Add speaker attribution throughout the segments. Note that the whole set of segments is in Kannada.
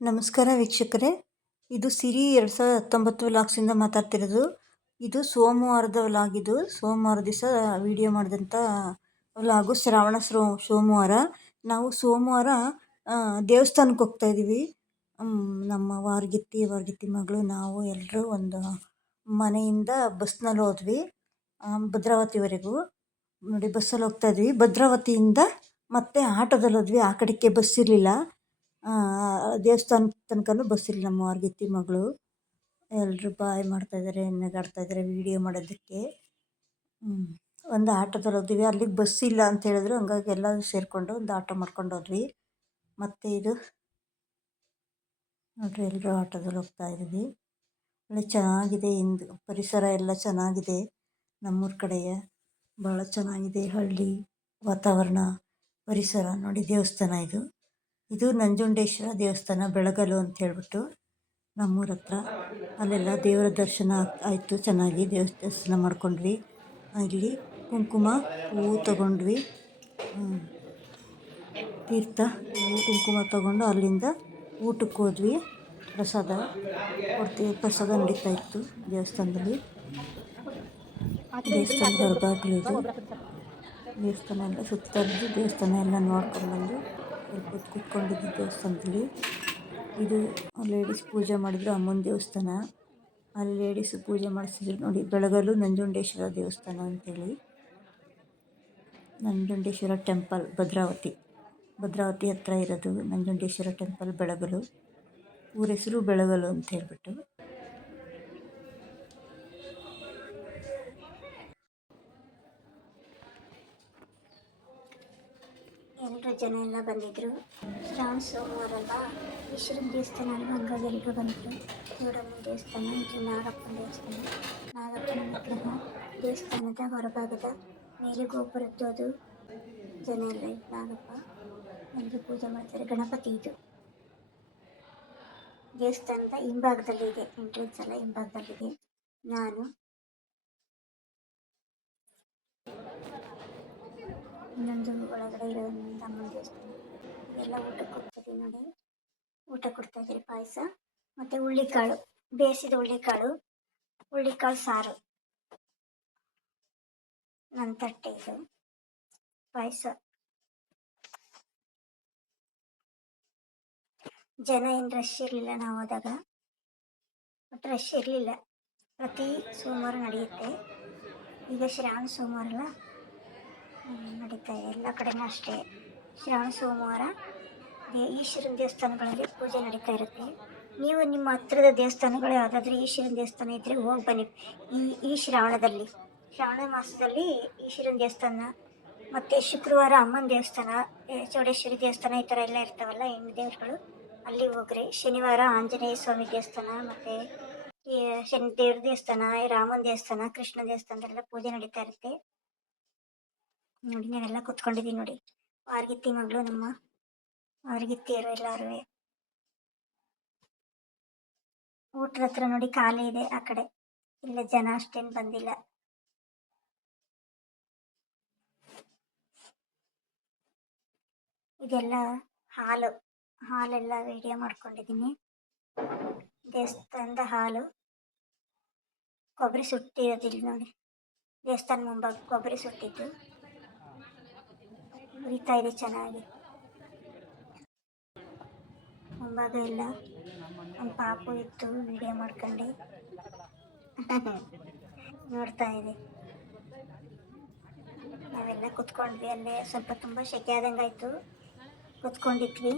Speaker 1: ನಮಸ್ಕಾರ ವೀಕ್ಷಕರೇ. ಇದು ಸಿರಿ ಎರಡು ಸಾವಿರದ ಹತ್ತೊಂಬತ್ತು ವ್ಲಾಗ್ಸಿಂದ ಮಾತಾಡ್ತಿರೋದು. ಇದು ಸೋಮವಾರದ ವ್ಲಾಗ್ ಇದು. ಸೋಮವಾರ ದಿವಸ ವಿಡಿಯೋ ಮಾಡಿದಂಥ ವ್ಲಾಗು ಶ್ರಾವಣ ಸೋ ಸೋಮವಾರ. ನಾವು ಸೋಮವಾರ ದೇವಸ್ಥಾನಕ್ಕೆ ಹೋಗ್ತಾ ಇದ್ದೀವಿ ನಮ್ಮ ವಾರ್ಗಿತ್ತಿ ವಾರ್ಗಿತ್ತಿ ಮಗಳು, ನಾವು ಎಲ್ಲರೂ ಒಂದು ಮನೆಯಿಂದ ಬಸ್ನಲ್ಲಿ ಹೋದ್ವಿ. ಭದ್ರಾವತಿವರೆಗೂ. ನೋಡಿ, ಬಸ್ಸಲ್ಲಿ ಹೋಗ್ತಾ ಇದ್ವಿ. ಭದ್ರಾವತಿಯಿಂದ ಮತ್ತೆ ಆಟೋದಲ್ಲಿ ಹೋದ್ವಿ. ಆ ಕಡೆಗೆ ಬಸ್ ಇರಲಿಲ್ಲ. ದೇವಸ್ಥಾನದ ತನಕನೂ ಬಸ್ ಇಲ್ಲ ನಮ್ಮ ವಾರ್ಗಿತ್ತಿ ಮಗಳು ಎಲ್ಲರೂ ಬಾಯ್ ಮಾಡ್ತಾಯಿದ್ದಾರೆ ನಗಾಡ್ತಾಯಿದ್ದಾರೆ ವಿಡಿಯೋ ಮಾಡೋದಕ್ಕೆ. ಒಂದು ಆಟೋದಲ್ಲಿ ಹೋದ್ವಿ ಅಲ್ಲಿಗೆ ಬಸ್ ಇಲ್ಲ ಅಂತ ಹೇಳಿದ್ರು. ಹಂಗಾಗಿ ಎಲ್ಲರೂ ಸೇರಿಕೊಂಡು ಒಂದು ಆಟೋ ಮಾಡ್ಕೊಂಡು ಹೋದ್ವಿ. ಮತ್ತು ಇದು ನೋಡ್ರಿ ಎಲ್ಲರೂ ಆಟೋದಲ್ಲಿ ಹೋಗ್ತಾ ಇದ್ದೀವಿ ಒಳ್ಳೆ ಚೆನ್ನಾಗಿದೆ ಇಂದು ಪರಿಸರ ಎಲ್ಲ ಚೆನ್ನಾಗಿದೆ. ನಮ್ಮೂರ ಕಡೆಯ ಭಾಳ ಚೆನ್ನಾಗಿದೆ ಹಳ್ಳಿ ವಾತಾವರಣ, ಪರಿಸರ. ನೋಡಿ ದೇವಸ್ಥಾನ ಇದು. ಇದು ನಂಜುಂಡೇಶ್ವರ ದೇವಸ್ಥಾನ ಬೆಳಗಲು ಅಂತ ಹೇಳ್ಬಿಟ್ಟು ನಮ್ಮೂರ ಹತ್ರ. ಅಲ್ಲೆಲ್ಲ ದೇವರ ದರ್ಶನ ಆಯಿತು, ಚೆನ್ನಾಗಿ ದೇವಸ್ಥಾನ ದರ್ಶನ ಮಾಡ್ಕೊಂಡ್ವಿ. ಇಲ್ಲಿ ಕುಂಕುಮ ಹೂವು ತಗೊಂಡ್ವಿ. ತೀರ್ಥ ಕುಂಕುಮ ತಗೊಂಡು ಅಲ್ಲಿಂದ ಊಟಕ್ಕೆ ಹೋದ್ವಿ. ಪ್ರಸಾದ ಕೊಡ್ತೀವಿ ಪ್ರಸಾದ ನಡೀತಾ ಇತ್ತು ದೇವಸ್ಥಾನದಲ್ಲಿ. ದೇವಸ್ಥಾನದ ದೇವಸ್ಥಾನ ಎಲ್ಲ ಸುತ್ತಲಿದ್ದು ದೇವಸ್ಥಾನ ಎಲ್ಲ ಸ್ವಲ್ಪ ಹೊತ್ತು ಕೂತ್ಕೊಂಡಿದ್ದು ದೇವಸ್ಥಾನದಲ್ಲಿ. ಇದು ಲೇಡೀಸ್ ಪೂಜೆ ಮಾಡಿದ್ರು ಅಮ್ಮನ ದೇವಸ್ಥಾನ. ಅಲ್ಲಿ ಲೇಡೀಸ್ ಪೂಜೆ ಮಾಡಿಸಿದ್ರು ನೋಡಿ, ಬೆಳಗಲು ನಂಜುಂಡೇಶ್ವರ ದೇವಸ್ಥಾನ ಅಂತೇಳಿ. ನಂಜುಂಡೇಶ್ವರ ಟೆಂಪಲ್, ಭದ್ರಾವತಿ. ಭದ್ರಾವತಿ ಹತ್ರ ಇರೋದು ನಂಜುಂಡೇಶ್ವರ ಟೆಂಪಲ್ ಬೆಳಗಲು. ಊರ ಹೆಸರು ಬೆಳಗಲು ಅಂತ ಹೇಳ್ಬಿಟ್ಟು.
Speaker 2: ಎಲ್ಲರೂ ಜನ ಎಲ್ಲ ಬಂದಿದ್ದರು ಶ್ರಾವಣ, ಸೋಮವಾರ ಅಲ್ಲ ಈಶ್ವರನ ದೇವಸ್ಥಾನ ಅಲ್ಲ ಹಂಗಾಗಿ ಎಲ್ಲರೂ ಬಂದಿದ್ದರು ನೋಡಮ್ಮನ ದೇವಸ್ಥಾನ, ಇದು ನಾಗಪ್ಪನ ದೇವಸ್ಥಾನ. ನಾಗಪ್ಪನ ವಿಗ್ರಹ ದೇವಸ್ಥಾನದ ಹೊರಭಾಗದ ಮೇಲೆ ಗೋಪುರದ್ದು ಜನ ಎಲ್ಲ ನಾಗಪ್ಪ ಎಲ್ಲರೂ ಪೂಜೆ ಮಾಡ್ತಾರೆ. ಗಣಪತಿ ಇದು. ದೇವಸ್ಥಾನದ ಹಿಂಭಾಗದಲ್ಲಿದೆ ಎಂಟ್ರೆನ್ಸ್ ಎಲ್ಲ ಹಿಂಭಾಗದಲ್ಲಿದೆ. ನಾನು ಇನ್ನೊಂದು ಒಳಗಡೆ ಇರೋದ್ರಿಂದ ಅಮ್ಮನ ದೇವಸ್ಥಾನ ಇದೆಲ್ಲ ಊಟಕ್ಕೆ ಕೊಡ್ತೀವಿ ನೋಡಿ. ಊಟ ಕೊಡ್ತಾ ಇದ್ದೀರಿ ಪಾಯಸ, ಮತ್ತು ಹುಳ್ಳಿಕಾಳು ಬೇಯಿಸಿದ ಹುಳ್ಳಿಕಾಳು ಹುಳ್ಳಿಕಾಳು ಸಾರು. ನನ್ನ ತಟ್ಟೆ ಇದು. ಪಾಯಸ. ಜನ ಏನು ರಶ್ ಇರಲಿಲ್ಲ ನಾವು ಹೋದಾಗ. ಬಟ್ ರಶ್ ಇರಲಿಲ್ಲ. ಪ್ರತಿ ಸೋಮವಾರ ನಡೆಯುತ್ತೆ. ಈಗ ಶ್ರಾವಣ ಸೋಮವಾರ ಅಲ್ಲ. ನಡೀತಾ ಇದೆ. ಎಲ್ಲ ಕಡೆನೂ ಅಷ್ಟೇ. ಶ್ರಾವಣ, ಸೋಮವಾರ ಈಶ್ವರನ ದೇವಸ್ಥಾನಗಳಲ್ಲಿ ಪೂಜೆ ನಡೀತಾ ಇರುತ್ತೆ. ನೀವು ನಿಮ್ಮ ಹತ್ತಿರದ ದೇವಸ್ಥಾನಗಳು ಯಾವುದಾದ್ರೂ ಈಶ್ವರನ ದೇವಸ್ಥಾನ ಇದ್ದರೆ ಹೋಗಿ ಬನ್ನಿ. ಈ ಈ ಶ್ರಾವಣದಲ್ಲಿ. ಶ್ರಾವಣ ಮಾಸದಲ್ಲಿ ಈಶ್ವರನ ದೇವಸ್ಥಾನ, ಮತ್ತು ಶುಕ್ರವಾರ ಅಮ್ಮನ ದೇವಸ್ಥಾನ ಚೌಡೇಶ್ವರಿ ದೇವಸ್ಥಾನ ಈ ಥರ ಎಲ್ಲ ಇರ್ತಾವಲ್ಲ ಹೆಣ್ಣು ದೇವರುಗಳು, ಅಲ್ಲಿ ಹೋಗ್ರಿ. ಶನಿವಾರ ಆಂಜನೇಯ ಸ್ವಾಮಿ ದೇವಸ್ಥಾನ, ಮತ್ತು ಶನಿ ದೇವ್ರ ದೇವಸ್ಥಾನ, ರಾಮನ ದೇವಸ್ಥಾನ, ಕೃಷ್ಣ ದೇವಸ್ಥಾನದಲ್ಲೆಲ್ಲ ಪೂಜೆ ನಡೀತಾ ಇರುತ್ತೆ. ನೋಡಿ, ನಾವೆಲ್ಲ ಕುತ್ಕೊಂಡಿದೀವಿ ನೋಡಿ. ವಾರ್ಗಿತ್ತಿ ಮಗಳು ನಮ್ಮ ವಾರ್ಗಿತ್ತಿಯರು ಎಲ್ಲಾರು ಊಟದ ಹತ್ರ ನೋಡಿ ಖಾಲಿ ಇದೆ ಆ ಕಡೆ. ಇಲ್ಲ, ಜನ ಅಷ್ಟೇನು ಬಂದಿಲ್ಲ. ಇದೆಲ್ಲ ಹಾಲು. ಹಾಲೆಲ್ಲ ವಿಡಿಯೋ ಮಾಡ್ಕೊಂಡಿದ್ದೀನಿ. ದೇವಸ್ಥಾನದ ಹಾಲು. ಕೊಬ್ಬರಿ ಸುಟ್ಟಿರೋದಿಲ್ಲ ನೋಡಿ. ದೇವಸ್ಥಾನ ಮುಂಭಾಗ ಕೊಬ್ಬರಿ ಸುಟ್ಟಿದ್ದು. ಉರಿತಾ ಇದೆ ಚೆನ್ನಾಗಿ. ಮುಂಭಾಗ ಇಲ್ಲ. ನಮ್ಮ ಪಾಪು ಇತ್ತು ವಿಡಿಯೋ ಮಾಡ್ಕೊಂಡು. ನೋಡ್ತಾ ಇದೆ. ನಾವೆಲ್ಲ ಕುತ್ಕೊಂಡ್ವಿ, ಅಲ್ಲೇ ಸ್ವಲ್ಪ ತುಂಬ ಶೆಕೆ ಆದಂಗೆ ಕುತ್ಕೊಂಡಿದ್ವಿ.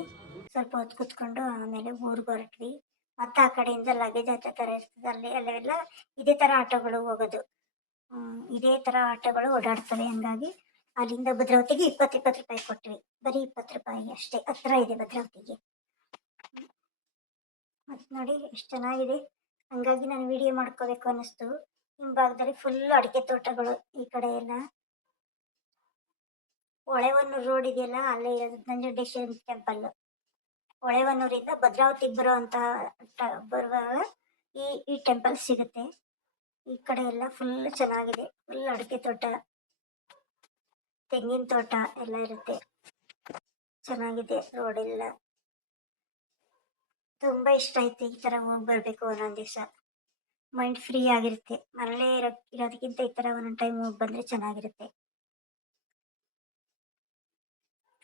Speaker 2: ಸ್ವಲ್ಪ ಹೊತ್ತು ಕುತ್ಕೊಂಡು ಆಮೇಲೆ ಊರಿಗೆ ಹೊರಟ್ವಿ. ಮತ್ತು ಆ ಕಡೆಯಿಂದ ಲಗೇಜ್ ಆಟೋ ಥರ ಇರ್ತದೆ. ಅಲ್ಲಿ ಅಲ್ಲೆಲ್ಲ ಇದೇ ಥರ ಆಟೋಗಳು ಹೋಗೋದು. ಇದೇ ಥರ ಆಟೋಗಳು ಓಡಾಡ್ತವೆ ಹಂಗಾಗಿ ಅಲ್ಲಿಂದ ಭದ್ರಾವತಿಗೆ ಇಪ್ಪತ್ತು ಇಪ್ಪತ್ತು ರೂಪಾಯಿ ಕೊಟ್ವಿ. ಬರೀ ಇಪ್ಪತ್ತು ರೂಪಾಯಿ ಅಷ್ಟೇ. ಹತ್ರ ಇದೆ ಭದ್ರಾವತಿಗೆ. ಮತ್ತು ನೋಡಿ, ಎಷ್ಟು ಚೆನ್ನಾಗಿದೆ. ಹಂಗಾಗಿ ನಾನು ವಿಡಿಯೋ ಮಾಡ್ಕೋಬೇಕು ಅನ್ನಿಸ್ತು. ಹಿಂಭಾಗದಲ್ಲಿ ಫುಲ್ ಅಡಿಕೆ ತೋಟಗಳು ಈ ಕಡೆ ಎಲ್ಲ ಹೊಳೆವನ್ನೂರು ರೋಡ್ ಇದೆಯಲ್ಲ, ಅಲ್ಲೇ ಇರೋದು ನಂಜುಂಡೇಶ್ವರ ಟೆಂಪಲ್ ಹೊಳೆವನ್ನೂರಿಂದ ಭದ್ರಾವತಿಗೆ ಬರುವಂತಹ ಬರುವ ಬರುವಾಗ ಈ ಈ ಟೆಂಪಲ್ ಸಿಗುತ್ತೆ. ಈ ಕಡೆ ಎಲ್ಲ ಫುಲ್ ಚೆನ್ನಾಗಿದೆ. ಫುಲ್ ಅಡಿಕೆ ತೋಟ. ತೆಂಗಿನ ತೋಟ ಎಲ್ಲ ಇರುತ್ತೆ. ಚೆನ್ನಾಗಿದೆ ರೋಡ್ ಎಲ್ಲ ತುಂಬಾ ಇಷ್ಟ ಐತೆ ಈ ತರ ಹೋಗಿ ಬರಬೇಕು ಒಂದೊಂದ್ ದಿವ್ಸ. ಮೈಂಡ್ ಫ್ರೀ ಆಗಿರುತ್ತೆ. ಮನೇಲೇ ಇರೋ ಇರೋದಕ್ಕಿಂತ ಈ ತರ ಒಂದೊಂದ್ ಟೈಮ್ ಹೋಗಿ ಬಂದ್ರೆ ಚೆನ್ನಾಗಿರುತ್ತೆ.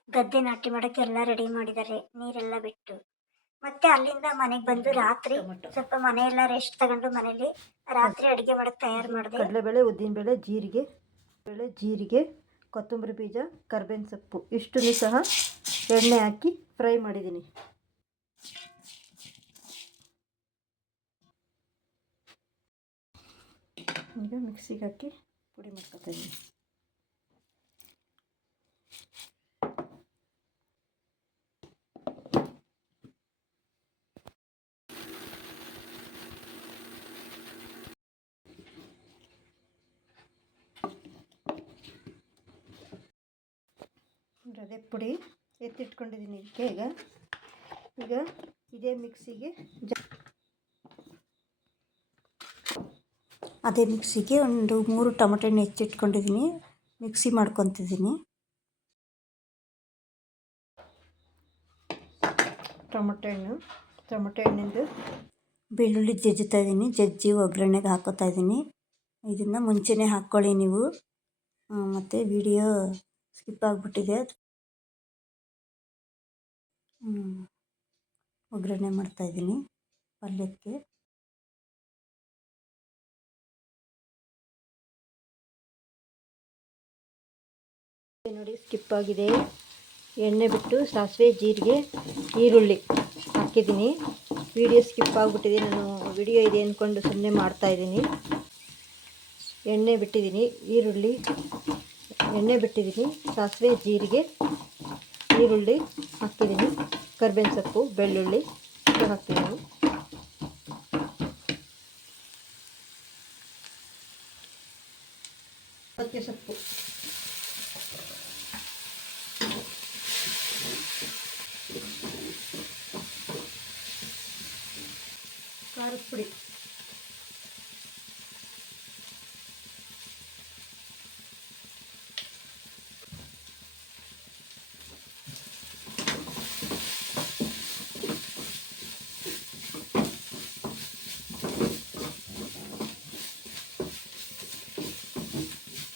Speaker 2: ಗದ್ದೆ ನಾಟಿ ಮಾಡಕ್ಕೆ ಎಲ್ಲ ರೆಡಿ ಮಾಡಿದ್ದಾರೆ ನೀರೆಲ್ಲ ಬಿಟ್ಟು. ಮತ್ತೆ ಅಲ್ಲಿಂದ ಮನೆಗೆ ಬಂದು ರಾತ್ರಿ. ಸ್ವಲ್ಪ ಮನೆಯೆಲ್ಲ ರೆಸ್ಟ್ ತಗೊಂಡು ಮನೇಲಿ ರಾತ್ರಿ ಅಡಿಗೆ ಮಾಡಕ್ ತಯಾರು ಮಾಡಿದೆ.
Speaker 1: ಉದ್ದಿನ ಬೇಳೆ ಜೀರಿಗೆ. ಬೇಳೆ ಜೀರಿಗೆ. ಕೊತ್ತಂಬರಿ ಬೀಜ, ಕರ್ಬೇವಿನ ಸೊಪ್ಪು, ಇಷ್ಟನ್ನು ಸಹ ಎಣ್ಣೆ ಹಾಕಿ ಫ್ರೈ ಮಾಡಿದ್ದೀನಿ. ಈಗ ಮಿಕ್ಸಿಗೆ ಹಾಕಿ ಪುಡಿ ಮಾಡ್ಕೊತಾ ಇದ್ದೀನಿ. ಅದೇ ಪುಡಿ ಎತ್ತಿಟ್ಕೊಂಡಿದ್ದೀನಿ. ಇದಕ್ಕೆ ಈಗ ಈಗ ಇದೇ ಮಿಕ್ಸಿಗೆ ಅದೇ ಮಿಕ್ಸಿಗೆ ಒಂದು ಮೂರು ಟೊಮೆಟೊ ಹಣ್ಣು ಹೆಚ್ಚಿಟ್ಕೊಂಡಿದ್ದೀನಿ. ಮಿಕ್ಸಿ ಮಾಡ್ಕೊತಿದ್ದೀನಿ. ಟೊಮೆಟೊ ಹಣ್ಣು ಟೊಮೆಟೊ ಹಣ್ಣಿಂದು ಬೆಳ್ಳುಳ್ಳಿ ಜಜ್ಜುತ್ತಾ ಇದ್ದೀನಿ. ಜಜ್ಜಿ ಒಗ್ಗರಣೆಗೆ ಹಾಕೋತಾ ಇದ್ದೀನಿ. ಇದನ್ನು ಮುಂಚೆನೇ ಹಾಕ್ಕೊಳ್ಳಿ ನೀವು. ಮತ್ತು ವಿಡಿಯೋ ಸ್ಕಿಪ್ ಆಗಿಬಿಟ್ಟಿದೆ. ಒಗ್ಗರಣೆ ಮಾಡ್ತಾಯಿದ್ದೀನಿ ಪಲ್ಯಕ್ಕೆ. ನೋಡಿ ಸ್ಕಿಪ್ ಆಗಿದೆ. ಎಣ್ಣೆ ಬಿಟ್ಟು ಸಾಸಿವೆ, ಜೀರಿಗೆ, ಈರುಳ್ಳಿ ಹಾಕಿದ್ದೀನಿ. ವಿಡಿಯೋ ಸ್ಕಿಪ್ ಆಗಿಬಿಟ್ಟಿದೆ. ನಾನು ವಿಡಿಯೋ ಇದೆ ಅಂದ್ಕೊಂಡು ಸುಮ್ಮನೆ ಮಾಡ್ತಾಯಿದ್ದೀನಿ ಎಣ್ಣೆ ಬಿಟ್ಟಿದ್ದೀನಿ, ಈರುಳ್ಳಿ ಎಣ್ಣೆ ಬಿಟ್ಟಿದ್ದೀನಿ, ಸಾಸಿವೆ, ಜೀರಿಗೆ, ಈರುಳ್ಳಿ ಹಾಕ್ತಿದ್ದೀನಿ ಕರ್ಬೇವಿನ ಸೊಪ್ಪು ಬೆಳ್ಳುಳ್ಳಿ ಇದು ಹಾಕ್ತಿದ್ದೀನಿ ಅದಕ್ಕೆ ಸೊಪ್ಪು. ಖಾರದ ಪುಡಿ.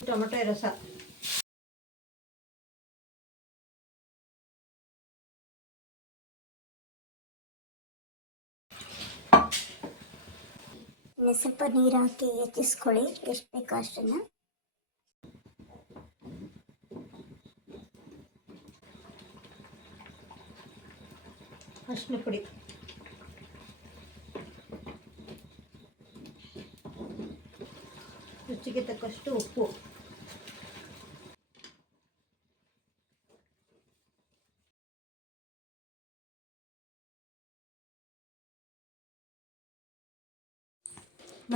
Speaker 1: ಟೊಮೆಟೊ ರಸ
Speaker 2: ಇನ್ನು ಸ್ವಲ್ಪ ನೀರು ಹಾಕಿ ಹೆಚ್ಚಿಸ್ಕೊಳ್ಳಿ ಎಷ್ಟು ಬೇಕೋ ಅಷ್ಟನ್ನು
Speaker 1: ಅರಿಶಿನ ಪುಡಿ ರುಚಿಗೆ ತಕ್ಕಷ್ಟು ಉಪ್ಪು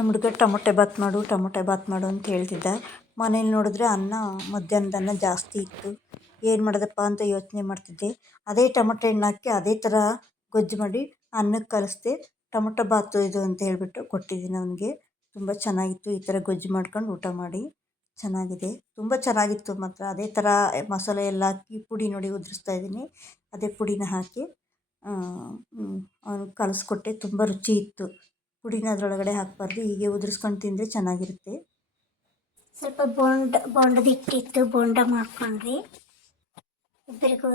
Speaker 1: ನಮ್ಮ ಹುಡುಗ ಟೊಮೊಟೆ ಬಾತ್ ಮಾಡು, ಟೊಮೊಟೆ ಬಾತ್ ಮಾಡು ಅಂತ ಹೇಳ್ತಿದ್ದ. ಮನೇಲಿ ನೋಡಿದ್ರೆ ಅನ್ನ ಮಧ್ಯಾಹ್ನದ ಅನ್ನ ಜಾಸ್ತಿ ಇತ್ತು. ಏನು ಮಾಡೋದಪ್ಪ ಅಂತ ಯೋಚನೆ ಮಾಡ್ತಿದ್ದೆ. ಅದೇ ಟೊಮೊಟೆ ಹಣ್ಣು ಹಾಕಿ ಅದೇ ಥರ ಗೊಜ್ಜು ಮಾಡಿ ಅನ್ನಕ್ಕೆ ಕಲಿಸ್ದೆ ಟೊಮೊಟೊ ಬಾತು ಇದು ಅಂತ ಹೇಳಿಬಿಟ್ಟು ಕೊಟ್ಟಿದ್ದೀನಿ ಅವನಿಗೆ. ತುಂಬ ಚೆನ್ನಾಗಿತ್ತು ಈ ಥರ ಗೊಜ್ಜು ಮಾಡ್ಕೊಂಡು ಊಟ ಮಾಡಿ. ಚೆನ್ನಾಗಿದೆ. ತುಂಬ ಚೆನ್ನಾಗಿತ್ತು ಮಾತ್ರ. ಅದೇ ಥರ ಮಸಾಲೆ ಎಲ್ಲ ಹಾಕಿ ಪುಡಿ ನೋಡಿ ಉದುರಿಸ್ತಾ ಇದ್ದೀನಿ. ಅದೇ ಪುಡಿನ ಹಾಕಿ ಅವ್ನಿಗೆ ಕಲಿಸ್ಕೊಟ್ಟೆ. ತುಂಬ ರುಚಿ ಇತ್ತು. ಪುಡಿನ ಅದರೊಳಗಡೆ ಹಾಕಬಾರ್ದು. ಹೀಗೆ ಉದುರಿಸ್ಕೊಂಡು ತಿಂದರೆ ಚೆನ್ನಾಗಿರುತ್ತೆ.
Speaker 2: ಸ್ವಲ್ಪ ಬೋಂಡ, ಬೋಂಡದ ಹಿಟ್ಟಿತ್ತು ಬೋಂಡ ಮಾಡ್ಕೊಂಡ್ವಿ ಇಬ್ಬರಿಗೂ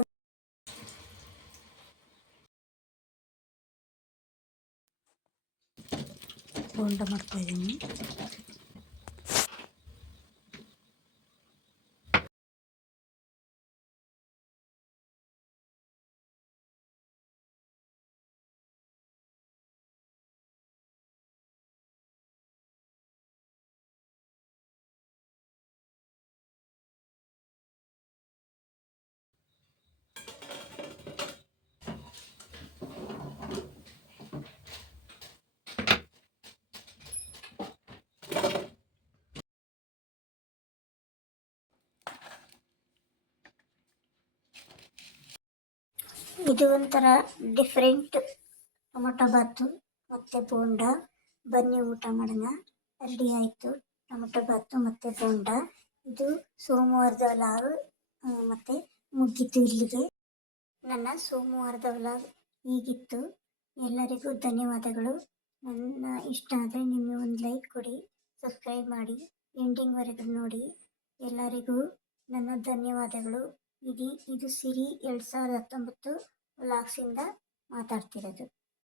Speaker 1: ಬೋಂಡ ಮಾಡ್ತಾಯಿದ್ದೀನಿ
Speaker 2: ಇದು ಒಂಥರ ಡಿಫ್ರೆಂಟ್ ಟೊಮೊಟೊ ಬಾತು ಮತ್ತು ಬೋಂಡ. ಬನ್ನಿ ಊಟ ಮಾಡೋಣ. ರೆಡಿ ಆಯಿತು. ಟೊಮೊಟೊ ಬಾತು ಮತ್ತು ಬೋಂಡ. ಇದು ಸೋಮವಾರದ ವ್ಲಾಗ್ ಮತ್ತು ಮುಗಿತು ಇಲ್ಲಿಗೆ. ನನ್ನ ಸೋಮವಾರದ ವ್ಲಾಗ್ ಹೀಗಿತ್ತು. ಎಲ್ಲರಿಗೂ ಧನ್ಯವಾದಗಳು. ನನ್ನ ಇಷ್ಟ ಆದರೆ ನಿಮಗೆ ಒಂದು ಲೈಕ್ ಕೊಡಿ, ಸಬ್ಸ್ಕ್ರೈಬ್ ಮಾಡಿ, ಎಂಡಿಂಗ್ವರೆಗೂ ನೋಡಿ. ಎಲ್ಲರಿಗೂ ನನ್ನ ಧನ್ಯವಾದಗಳು. ಇದು ಇದು ಸಿರಿ ಎರಡು ಸಾವಿರದ ಹತ್ತೊಂಬತ್ತು ವ್ಲಾಗ್ಸಿಂದ ಮಾತಾಡ್ತಿರೋದು.